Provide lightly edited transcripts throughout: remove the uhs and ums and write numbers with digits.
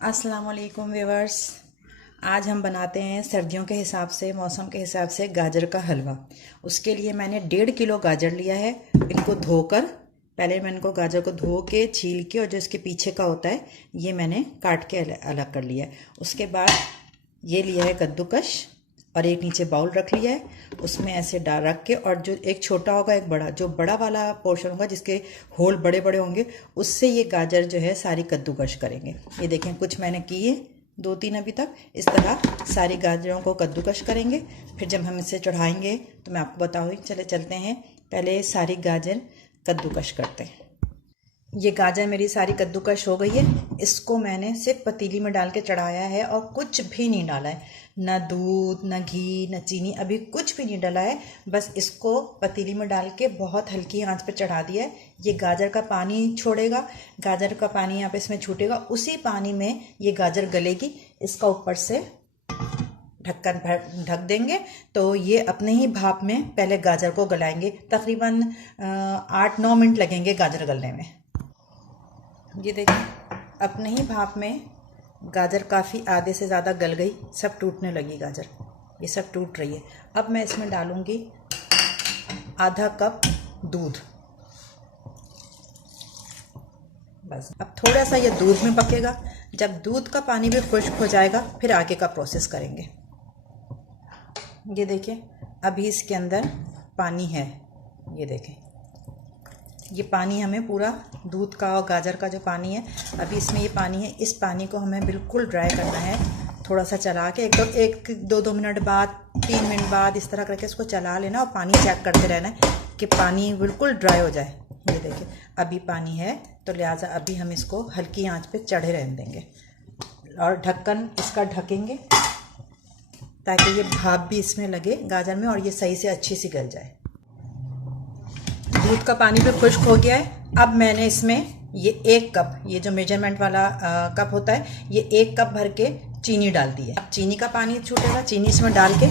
अस्सलाम वालेकुम व्यूअर्स। आज हम बनाते हैं सर्दियों के हिसाब से, मौसम के हिसाब से गाजर का हलवा। उसके लिए मैंने 1.5 किलो गाजर लिया है। इनको धोकर, पहले मैंने इनको गाजर को धो के छील के और जो इसके पीछे का होता है ये मैंने काट के अलग कर लिया है। उसके बाद ये लिया है कद्दूकश और एक नीचे बाउल रख लिया है, उसमें ऐसे डाल रख के, और जो एक छोटा होगा एक बड़ा, जो बड़ा वाला पोर्शन होगा जिसके होल बड़े बड़े होंगे, उससे ये गाजर जो है सारी कद्दूकश करेंगे। ये देखें, कुछ मैंने की है 2-3 अभी तक। इस तरह सारी गाजरों को कद्दूकश करेंगे। फिर जब हम इसे चढ़ाएंगे तो मैं आपको बताऊँगी। चले चलते हैं, पहले सारी गाजर कद्दूकश करते हैं। ये गाजर मेरी सारी कद्दूकश हो गई है। इसको मैंने सिर्फ पतीली में डाल के चढ़ाया है और कुछ भी नहीं डाला है, न दूध, न घी, न चीनी, अभी कुछ भी नहीं डाला है। बस इसको पतीली में डाल के बहुत हल्की आंच पर चढ़ा दिया है। ये गाजर का पानी छोड़ेगा, गाजर का पानी यहाँ पे इसमें छूटेगा, उसी पानी में ये गाजर गलेगी। इसका ऊपर से ढक्कन ढक देंगे तो ये अपने ही भाप में पहले गाजर को गलाएंगे। तकरीबन 8-9 मिनट लगेंगे गाजर गलने में। ये देखिए, अपने ही भाप में गाजर काफ़ी आधे से ज़्यादा गल गई, सब टूटने लगी गाजर, ये सब टूट रही है। अब मैं इसमें डालूँगी आधा कप दूध। बस अब थोड़ा सा ये दूध में पकेगा। जब दूध का पानी भी खुश्क हो जाएगा फिर आगे का प्रोसेस करेंगे। ये देखिए, अभी इसके अंदर पानी है, ये देखें, ये पानी हमें पूरा दूध का और गाजर का जो पानी है, अभी इसमें ये पानी है। इस पानी को हमें बिल्कुल ड्राई करना है। थोड़ा सा चला के एक दो मिनट बाद, 3 मिनट बाद इस तरह करके इसको चला लेना और पानी चेक करते रहना है कि पानी बिल्कुल ड्राई हो जाए। ये देखिए, अभी पानी है, तो लिहाजा अभी हम इसको हल्की आंच पे चढ़े रहने देंगे और ढक्कन इसका ढकेंगे ताकि ये भाप भी इसमें लगे गाजर में और ये सही से अच्छी सी गल जाए। दूध का पानी भी खुश्क हो गया है। अब मैंने इसमें ये 1 कप, ये जो मेजरमेंट वाला कप होता है, ये 1 कप भर के चीनी डाल दी है। अब चीनी का पानी छूटेगा, चीनी इसमें डाल के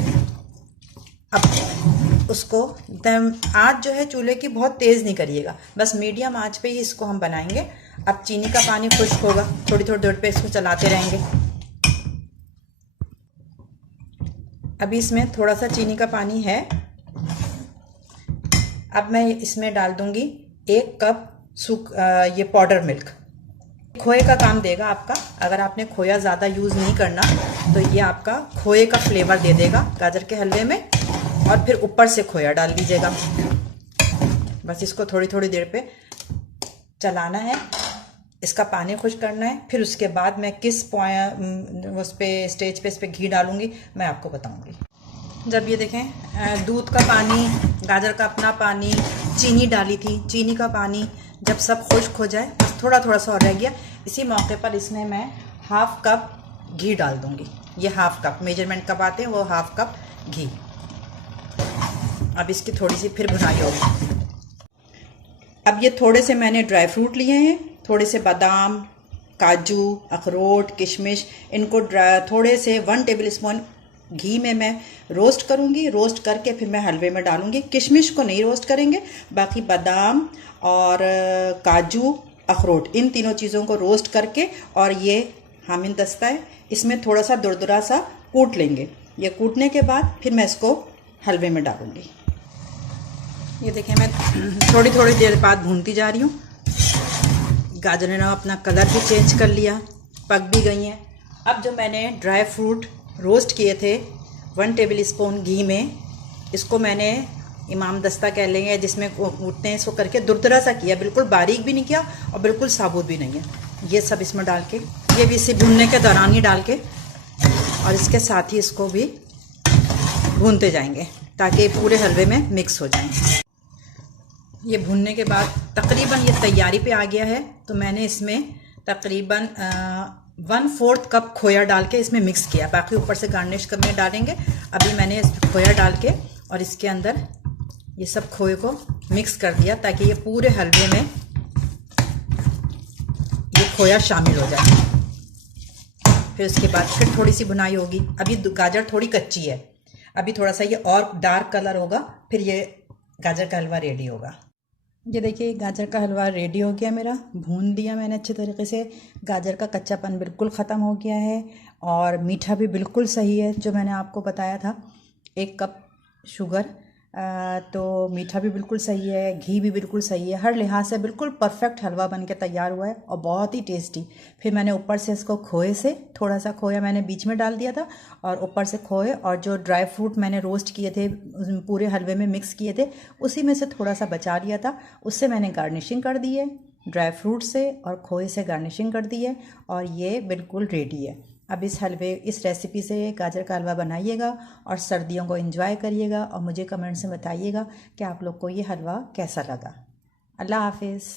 अब उसको आँच जो है चूल्हे की बहुत तेज़ नहीं करिएगा, बस मीडियम आँच पे ही इसको हम बनाएंगे। अब चीनी का पानी खुश्क होगा, थोड़ी थोड़ी देर पे इसको चलाते रहेंगे। अभी इसमें थोड़ा सा चीनी का पानी है। अब मैं इसमें डाल दूंगी 1 कप ये पाउडर मिल्क। खोए का काम देगा आपका। अगर आपने खोया ज़्यादा यूज़ नहीं करना तो ये आपका खोए का फ्लेवर दे देगा गाजर के हलवे में, और फिर ऊपर से खोया डाल दीजिएगा। बस इसको थोड़ी थोड़ी देर पे चलाना है, इसका पानी खुश्क करना है। फिर उसके बाद मैं किस उस पे स्टेज पे इस पर घी डालूंगी मैं आपको बताऊंगी। जब ये देखें, दूध का पानी, गाजर का अपना पानी, चीनी डाली थी, चीनी का पानी जब सब खुश्क हो जाए, बस थोड़ा थोड़ा सा और रह गया, इसी मौके पर इसमें मैं 1/2 कप घी डाल दूंगी। ये 1/2 कप मेजरमेंट कप आते हैं, वो 1/2 कप घी। अब इसकी थोड़ी सी फिर भुनाई होगी। अब ये थोड़े से मैंने ड्राई फ्रूट लिए हैं, थोड़े से बादाम, काजू, अखरोट, किशमिश, इनको थोड़े से 1 टेबल स्पून घी में मैं रोस्ट करूंगी। रोस्ट करके फिर मैं हलवे में डालूंगी। किशमिश को नहीं रोस्ट करेंगे, बाकी बादाम और काजू, अखरोट, इन तीनों चीज़ों को रोस्ट करके, और ये हामिन दस्ता है, इसमें थोड़ा सा दुरदुरा सा कूट लेंगे। ये कूटने के बाद फिर मैं इसको हलवे में डालूंगी। ये देखें, मैं थोड़ी थोड़ी देर बाद भूनती जा रही हूँ। गाजर ने अपना कलर भी चेंज कर लिया, पक भी गई हैं। अब जो मैंने ड्राई फ्रूट रोस्ट किए थे 1 टेबल स्पून घी में, इसको मैंने इमाम दस्ता कह लेंगे जिसमें कूटते हैं, इसको करके दुरदरा सा किया, बिल्कुल बारीक भी नहीं किया और बिल्कुल साबुत भी नहीं है। ये सब इसमें डाल के, ये भी इसे भूनने के दौरान ही डाल के, और इसके साथ ही इसको भी भूनते जाएंगे ताकि पूरे हलवे में मिक्स हो जाएं। ये भूनने के बाद तकरीबन ये तैयारी पे आ गया है, तो मैंने इसमें तकरीबन 1/4 कप खोया डाल के इसमें मिक्स किया। बाकी ऊपर से गार्निश करने डालेंगे। अभी मैंने खोया डाल के और इसके अंदर ये सब खोए को मिक्स कर दिया ताकि ये पूरे हलवे में ये खोया शामिल हो जाए। फिर उसके बाद फिर थोड़ी सी भुनाई होगी। अभी गाजर थोड़ी कच्ची है, अभी थोड़ा सा ये और डार्क कलर होगा, फिर ये गाजर का हलवा रेडी होगा। ये देखिए गाजर का हलवा रेडी हो गया मेरा। भून लिया मैंने अच्छे तरीके से। गाजर का कच्चापन बिल्कुल ख़त्म हो गया है और मीठा भी बिल्कुल सही है जो मैंने आपको बताया था। 1 कप शुगर, तो मीठा भी बिल्कुल सही है, घी भी बिल्कुल सही है, हर लिहाज से बिल्कुल परफेक्ट हलवा बन के तैयार हुआ है और बहुत ही टेस्टी। फिर मैंने ऊपर से इसको खोए से, थोड़ा सा खोया मैंने बीच में डाल दिया था और ऊपर से खोए और जो ड्राई फ्रूट मैंने रोस्ट किए थे पूरे हलवे में मिक्स किए थे उसी में से थोड़ा सा बचा लिया था, उससे मैंने गार्निशिंग कर दी है। ड्राई फ्रूट से और खोए से गार्निशिंग कर दी है और ये बिल्कुल रेडी है। अब इस रेसिपी से गाजर का हलवा बनाइएगा और सर्दियों को एंजॉय करिएगा और मुझे कमेंट्स में बताइएगा कि आप लोग को ये हलवा कैसा लगा। अल्लाह हाफिज़।